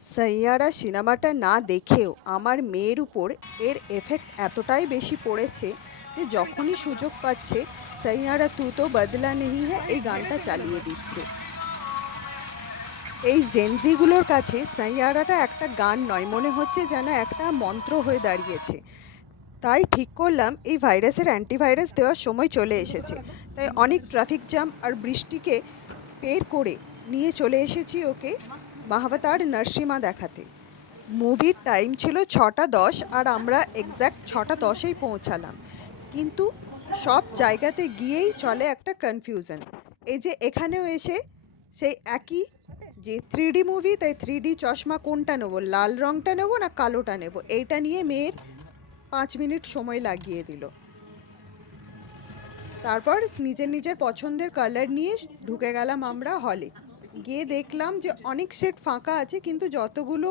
সাইয়ারা সিনেমাটা না দেখেও আমার মেয়ের উপর এর এফেক্ট এতটাই বেশি পড়েছে যে যখনই সুযোগ পাচ্ছে সাইয়ারা তু তো বদলা নেই হ্যাঁ এই গানটা চালিয়ে দিচ্ছে। এই জেনজিগুলোর কাছে সাইয়ারাটা একটা গান নয়, মনে হচ্ছে যেন একটা মন্ত্র হয়ে দাঁড়িয়েছে। তাই ঠিক করলাম এই ভাইরাসের অ্যান্টিভাইরাস দেওয়ার সময় চলে এসেছে। তাই অনেক ট্রাফিক জ্যাম আর বৃষ্টিকে পের করে নিয়ে চলে এসেছি ওকে মাহাবতার নরসিমা দেখাতে। মুভির টাইম ছিল 6টা 10 আর আমরা এক্স্যাক্ট 6টা 10-এই পৌঁছালাম। কিন্তু সব জায়গাতে গিয়েই চলে একটা কনফিউশন। এই যে এখানেও এসে সেই একই যে 3D মুভি, তাই 3D চশমা কোনটা নেবো, লাল রঙটা নেবো না কালোটা নেবো, এইটা নিয়ে মেয়ের 5 মিনিট সময় লাগিয়ে দিল। তারপর নিজের নিজের পছন্দের কালার নিয়ে ঢুকে গেলাম আমরা হলে। গিয়ে দেখলাম যে অনেক সেট ফাঁকা আছে, কিন্তু যতগুলো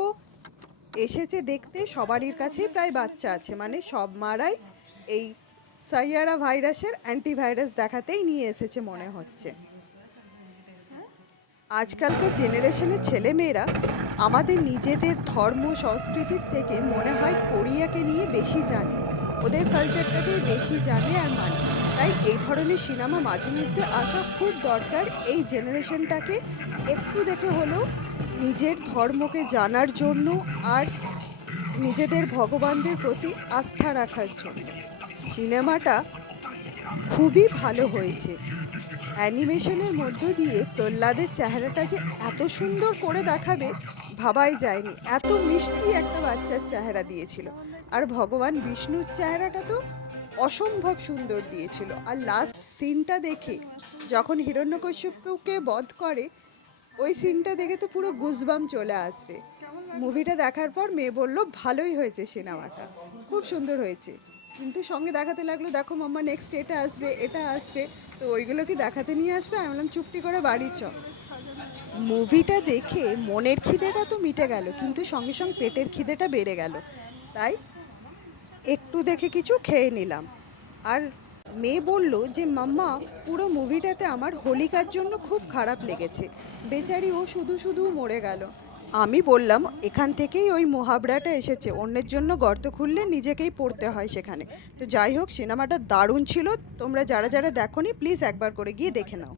এসেছে দেখতে সবারই কাছেই প্রায় বাচ্চা আছে, মানে সব মারাই এই সাইয়ারা ভাইরাসের অ্যান্টিভাইরাস দেখাতেই নিয়ে এসেছে মনে হচ্ছে। আজকালকার জেনারেশনের ছেলেমেয়েরা আমাদের নিজেদের ধর্ম সংস্কৃতির থেকে মনে হয় কোরিয়াকে নিয়ে বেশি জানে, ওদের কালচারটাকেই বেশি জানে আর মানে। তাই এই ধরনের সিনেমা মাঝে মধ্যে আসা খুব দরকার এই জেনারেশনটাকে একটু দেখে হলেও নিজের ধর্মকে জানার জন্য আর নিজেদের ভগবানদের প্রতি আস্থা রাখার জন্য। সিনেমাটা খুবই ভালো হয়েছে। অ্যানিমেশনের মধ্য দিয়ে প্রহ্লাদের চেহারাটা যে এত সুন্দর করে দেখাবে ভাবাই যায়নি, এত মিষ্টি একটা বাচ্চার চেহারা দিয়েছিল। আর ভগবান বিষ্ণুর চেহারাটা তো অসম্ভব সুন্দর দিয়েছিল। আর লাস্ট সিনটা দেখে যখন হিরণ্যকশ্যপুকে বধ করে, ওই সিনটা দেখে তো পুরো গুজবাম চলে আসবে। মুভিটা দেখার পর মেয়ে বলল ভালোই হয়েছে সিনেমাটা, খুব সুন্দর হয়েছে। কিন্তু সঙ্গে দেখাতে লাগলো দেখো মাম্মা নেক্সট এটা আসবে এটা আসবে, তো ওইগুলো কি দেখাতে নিয়ে আসবে? আমি বললাম চুপটি করে বাড়ি চ। মুভিটা দেখে মনের খিদেটা তো মিটে গেল, কিন্তু সঙ্গে সঙ্গে পেটের খিদেটা বেড়ে গেল। তাই একটু দেখে কিছু খেয়ে নিলাম। আর মেয়ে বলল যে মাম্মা পুরো মুভিটাতে আমার হোলিকার জন্য খুব খারাপ লেগেছে, বেচারি ও শুধু শুধু মরে গেল। আমি বললাম এখান থেকেই ওই মুহাবরাটা এসেছে, অন্যের জন্য গর্ত খুললে নিজেকেই পড়তে হয় সেখানে। তো যাই হোক, সিনেমাটা দারুণ ছিল। তোমরা যারা যারা দেখোনি প্লিজ একবার করে গিয়ে দেখে নাও।